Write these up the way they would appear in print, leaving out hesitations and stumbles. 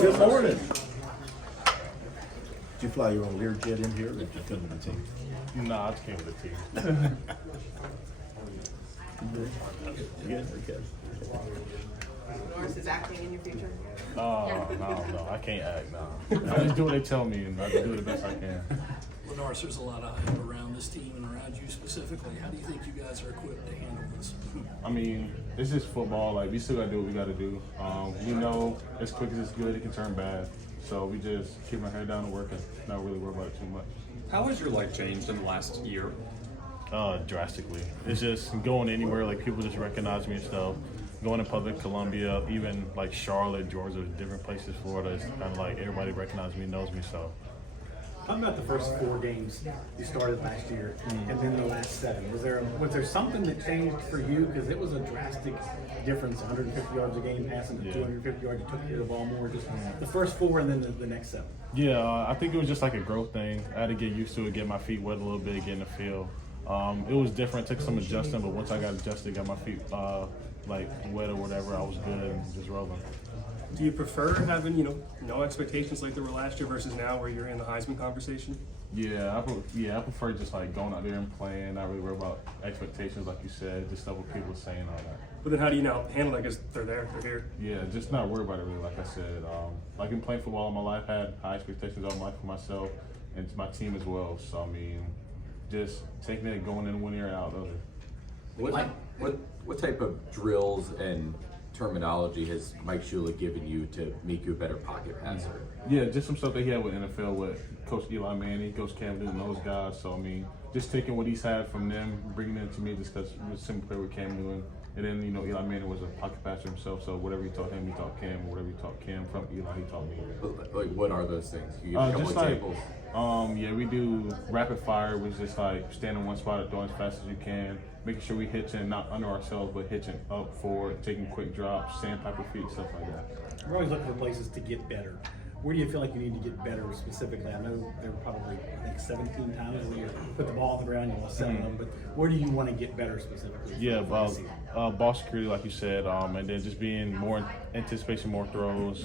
Good morning. Did you fly your own Learjet in here, or did you come with the team? Nah, I just came with the team. Good, okay. LaNorris is acting in your future? No, I can't act, no. I just do what they tell me, and I do the best I can. LaNorris, there's a lot of hype around this team and around you specifically. How do you think you guys are equipped to handle this? I mean, it's just football. Like, we still got to do what we got to do. We know as quick as it's good, it can turn bad. So we just keep our head down and work and not really worry about it too much. How has your life changed in the last year? Drastically. It's just going anywhere, like people just recognize me and stuff. Going to public, Columbia, even like Charlotte, Georgia, different places, Florida, it's kind of like everybody recognizes me, knows me, so. Talk about the first 4 games you started last year, and then the last 7. Was there something that changed for you? Because it was a drastic difference. 150 yards a game, passing to 250 yards. You took care of the ball more. Just the first 4, and then the next 7. Yeah, I think it was just like a growth thing. I had to get used to it, get my feet wet a little bit, get in the field. It was different. It took some adjusting, but once I got adjusted, got my feet like wet or whatever, I was good and just rolling. Do you prefer having, no expectations like there were last year versus now where you're in the Heisman conversation? Yeah, I prefer just like going out there and playing, not really worry about expectations like you said, just stuff what people are saying, all that. But then how do you now handle that because they're there, they're here? Yeah, just not worry about it really, like I said. Like in playing football all my life, had high expectations all my life for myself and to my team as well. So, I mean, just taking it, going in one ear and out the other. What type of drills and terminology has Mike Shula given you to make you a better pocket passer? Yeah, just some stuff that he had with NFL with Coach Eli Manning, Coach Cam Newton, those guys. So, I mean, just taking what he's had from them, bringing it to me just because he was a simple player with Cam Newton. And then, Eli Manning was a pocket passer himself, so whatever he taught him, he taught Cam. Whatever he taught Cam from Eli, he taught me. Like, what are those things? Can you give a couple Just examples? We do rapid fire, which is just like stand in one spot and throwing as fast as you can, making sure we hitching not under ourselves, but hitching up, forward, taking quick drops, sandpiper feet, stuff like that. We're always looking for places to get better. Where do you feel like you need to get better specifically? I know there were probably, 17 times where you put the ball on the ground, you lost 7 of them, but where do you want to get better specifically? Yeah, ball security, like you said, and then just being more anticipation, more throws,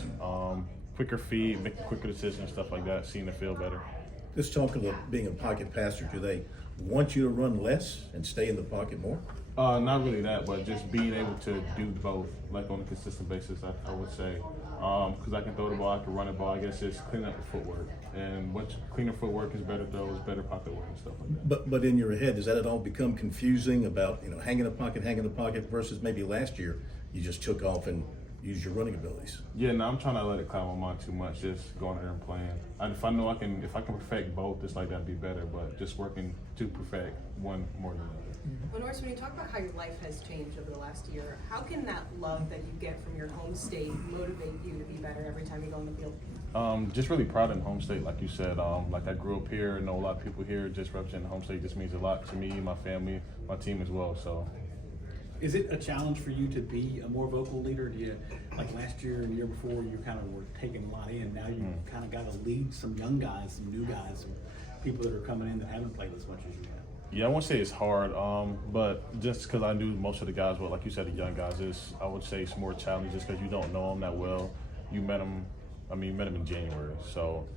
quicker feet, making quicker decisions, stuff like that, seeing the field better. Let's talk about being a pocket passer. Do they want you to run less and stay in the pocket more? Not really that, but just being able to do both, like on a consistent basis, I would say. Because I can throw the ball, I can run the ball. I guess just clean up the footwork. And cleaner footwork is better throws, better pocket work and stuff like that. But in your head, does that at all become confusing about hang in the pocket versus maybe last year you just took off and used your running abilities? Yeah, no, I'm trying to let it climb my mind too much. Just going there and playing. If I know if I can perfect both, it's like that'd be better. But just working to perfect one more than the other. LaNorris, when you talk about how your life has changed over the last year, how can that love that you get from your home state motivate you to be better every time you go on the field? Just really proud in home state, like you said. Like I grew up here, know a lot of people here. Just representing home state just means a lot to me, my family, my team as well. So. Is it a challenge for you to be a more vocal leader? Do you, like last year and the year before, you kind of were taking a lot in. Now you kind of got to lead some young guys, some new guys, some people that are coming in that haven't played as much as you have. Yeah, I won't say it's hard, but just because I knew most of the guys, well, like you said, the young guys, I would say it's more challenging just because you don't know them that well. You met them in January, so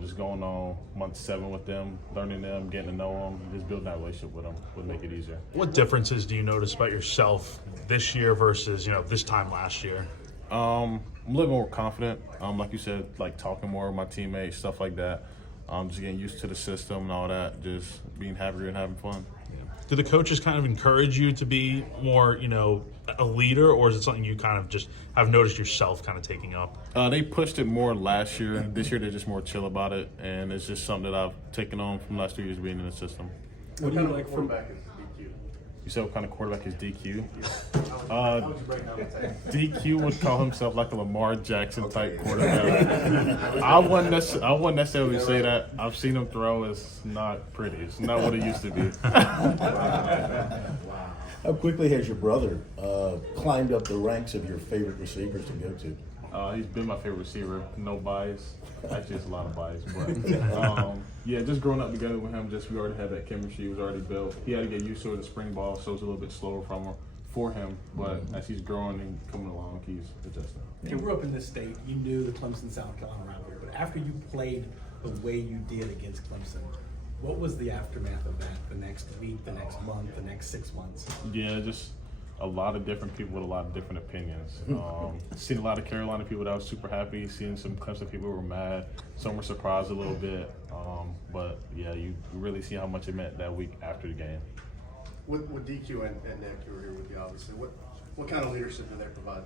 just going on month 7 with them, learning them, getting to know them, just building that relationship with them would make it easier. What differences do you notice about yourself this year versus this time last year? I'm a little more confident, like you said, like talking more with my teammates, stuff like that. Just getting used to the system and all that, just being happier and having fun. Do the coaches kind of encourage you to be more, a leader, or is it something you kind of just have noticed yourself kind of taking up? They pushed it more last year. This year they're just more chill about it, and it's just something that I've taken on from the last 2 years being in the system. What do you like from You said what kind of quarterback is DQ? DQ would call himself like a Lamar Jackson type quarterback. I wouldn't necessarily say that. I've seen him throw. It's not pretty. It's not what it used to be. How quickly has your brother climbed up the ranks of your favorite receivers to go to? He's been my favorite receiver. No bias. Actually, it's a lot of bias. But just growing up together with him, we already had that chemistry. He was already built. He had to get used to it, the spring ball, so it was a little bit slower for him, but as he's growing and coming along, he's adjusting. You grew up in this state. You knew the Clemson, South Carolina rivalry, but after you played the way you did against Clemson, what was the aftermath of that? The next week, the next month, the next 6 months? Yeah, just a lot of different people with a lot of different opinions. Seen a lot of Carolina people that was super happy. Seeing some Clemson people who were mad. Some were surprised a little bit. But yeah, you really see how much it meant that week after the game. With DQ and Nick, who were here with you, obviously, what kind of leadership do they provide?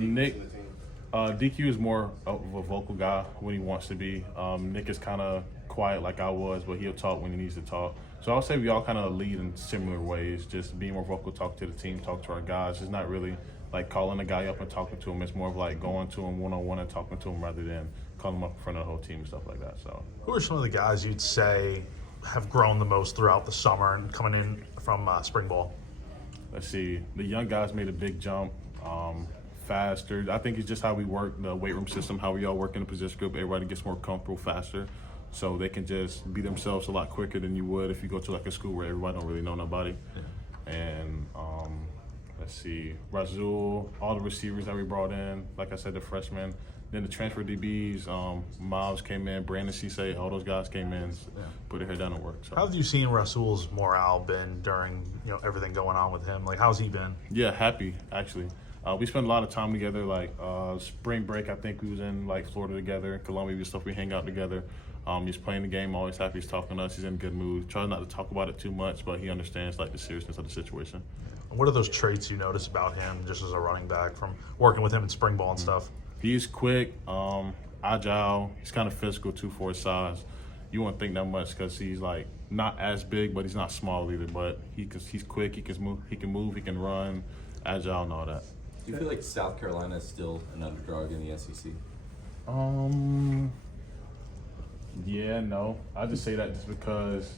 Nick, to the team? DQ is more of a vocal guy when he wants to be. Nick is kind of quiet like I was, but he'll talk when he needs to talk. So I'll say we all kind of lead in similar ways, just being more vocal, talk to the team, talk to our guys. It's not really like calling a guy up and talking to him. It's more of like going to him one-on-one and talking to him rather than calling him up in front of the whole team and stuff like that. So, Who are some of the guys you'd say have grown the most throughout the summer and coming in from spring ball? let's see. The young guys made a big jump. Faster. I think it's just how we work, the weight room system, how we all work in the position group. Everybody gets more comfortable faster. So they can just be themselves a lot quicker than you would if you go to like a school where everybody don't really know nobody. And let's see, Razul, all the receivers that we brought in, like I said, the freshmen. Then the transfer DBs, Miles came in, Brandon Cisse, all those guys came in, put their head down and work. So. How have you seen Rasul's morale been during everything going on with him? Like, how's he been? Yeah, happy actually. We spent a lot of time together. Like spring break, I think we was in like Florida together, Columbia and stuff. We hang out together. He's playing the game, always happy. He's talking to us. He's in a good mood. Tries not to talk about it too much, but he understands like the seriousness of the situation. What are those traits you notice about him just as a running back from working with him in spring ball and stuff? He's quick, agile. He's kind of physical too for his size. You won't think that much because he's like not as big, but he's not small either. But he's quick. He can move. He can run, agile, and all that. Do you feel like South Carolina is still an underdog in the SEC? Yeah, no. I just say that just because,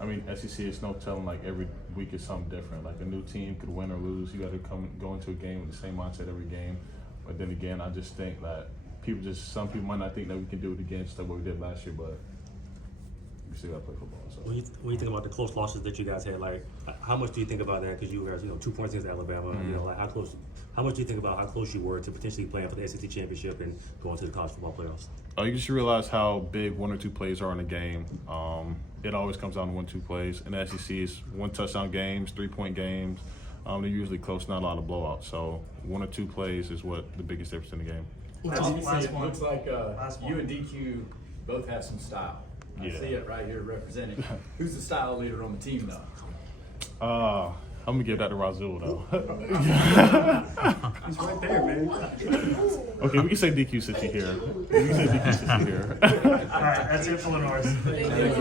I mean, SEC is no telling. Like every week is something different. Like a new team could win or lose. You got to go into a game with the same mindset every game. But then again, I just think that some people might not think that we can do it again, just like what we did last year. But we still got to play football. So. When you think about the close losses that you guys had, like how much do you think about that? Because you were 2 points against Alabama. Like how much do you think about how close you were to potentially playing for the SEC championship and going to the college football playoffs? You just realize how big 1 or 2 plays are in a game. It always comes down to 1 or 2 plays. In the SEC, it's 1 touchdown games, 3-point games. They're usually close, not a lot of blowouts. So 1 or 2 plays is what the biggest difference in the game. It looks like you and DQ both have some style. I see it right here represented. Who's the style leader on the team, though? I'm gonna give that to Razul though. He's right there, man. Okay, we can say DQ since you're here. All right, that's it for LaNorris. Thank you.